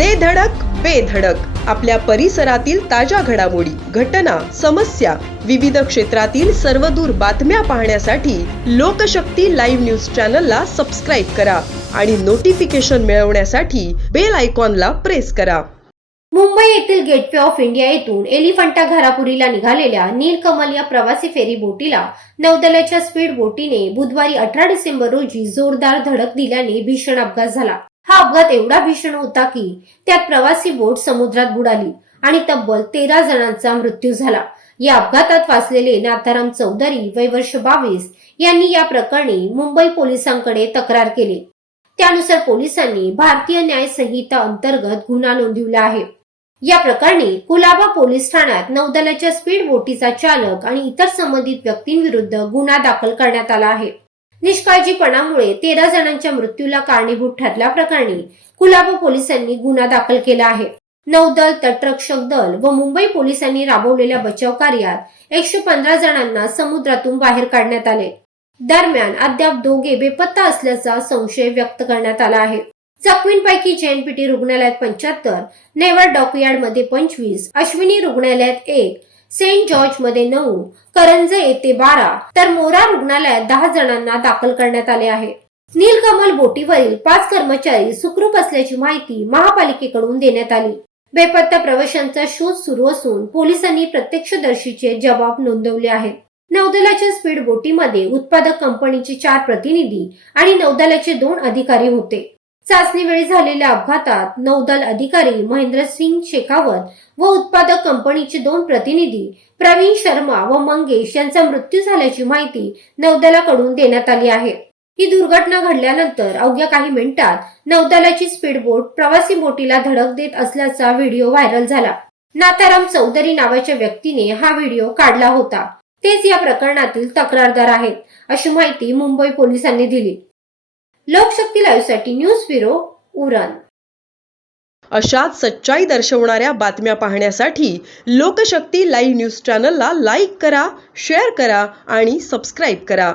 दे धडक बेधडक आपल्या परिसरातील ताज्या घडामोडी घटना समस्या विविध क्षेत्रातील सर्वदूर बातम्या पाहण्यासाठी लोकशक्ती लाईव्ह न्यूज चॅनलला सबस्क्राईब करा आणि नोटिफिकेशन मिळवण्यासाठी बेल आयकॉनला प्रेस करा. मुंबई येथील गेटवे ऑफ इंडिया येथून एलिफंटा घारापुरीला निघालेल्या नीलकमल या प्रवासी फेरी बोटीला नौदलाच्या स्पीड बोटीने बुधवारी अठरा डिसेंबर रोजी जोरदार धडक दिल्याने भीषण अपघात झाला. हा अपघात एवढा भीषण होता की त्यात प्रवासी बोट समुद्रात बुडाली आणि तब्बल तेरा जणांचा मृत्यू झाला. या अपघातात वाचलेले नाथाराम चौधरी वय वर्ष बावीस यांनी या प्रकरणी मुंबई पोलिसांकडे तक्रार केली. त्यानुसार पोलिसांनी भारतीय न्याय संहिता अंतर्गत गुन्हा नोंदविला आहे. या प्रकरणी कुलाबा पोलीस ठाण्यात नौदलाच्या स्पीड बोटीचा चालक आणि इतर संबंधित व्यक्तींविरुद्ध गुन्हा दाखल करण्यात आला आहे. निष्काळजीपणामुळे तेरा जणांच्या मृत्यूला कारणीभूत ठरल्याप्रकरणी कुलाबा पोलिसांनी गुन्हा दाखल केला आहे. नौदल तटरक्षक दल व मुंबई पोलिसांनी राबवलेल्या बचाव कार्यात एकशे पंधरा जणांना समुद्रातून बाहेर काढण्यात आले. दरम्यान अद्याप दोघे बेपत्ता असल्याचा संशय व्यक्त करण्यात आला आहे. जखमींपैकी जेएनपीटी रुग्णालयात पंच्याहत्तर नेवार डॉकयार्डमध्ये पंचवीस अश्विनी रुग्णालयात एक सेंट जॉर्जमध्ये नऊ करंज येथे बारा तर मोरा रुग्णालयात दहा जणांना दाखल करण्यात आले आहे. नीलकमल बोटीवरील पाच कर्मचारी सुखरूप असल्याची माहिती महापालिकेकडून देण्यात आली. बेपत्ता प्रवाशांचा शोध सुरू असून पोलिसांनी प्रत्यक्षदर्शीचे जबाब नोंदवले आहेत. नौदलाच्या स्पीड बोटीमध्ये उत्पादक कंपनीचे चार प्रतिनिधी आणि नौदलाचे दोन अधिकारी होते. चाचणी वेळी झालेल्या अपघातात नौदल अधिकारी महेंद्र सिंग शेखावत व उत्पादक कंपनीचे दोन प्रतिनिधी प्रवीण शर्मा व मंगेश यांचा मृत्यू झाल्याची माहिती नौदलाकडून देण्यात आली आहे. ही दुर्घटना घडल्यानंतर अवघ्या काही मिनिटात नौदलाची स्पीड बोट प्रवासी बोटीला धडक देत असल्याचा व्हिडिओ व्हायरल झाला. नाताराम चौधरी नावाच्या व्यक्तीने हा व्हिडिओ काढला होता. तेच या प्रकरणातील तक्रारदार आहेत अशी माहिती मुंबई पोलिसांनी दिली. लोकशक्ती लाईव्हसाठी न्यूज ब्युरो उरण. अशाच सच्चाई दर्शवणाऱ्या बातम्या पाहण्यासाठी लोकशक्ती लाईव्ह न्यूज चॅनलला लाईक करा शेअर करा आणि सबस्क्राईब करा.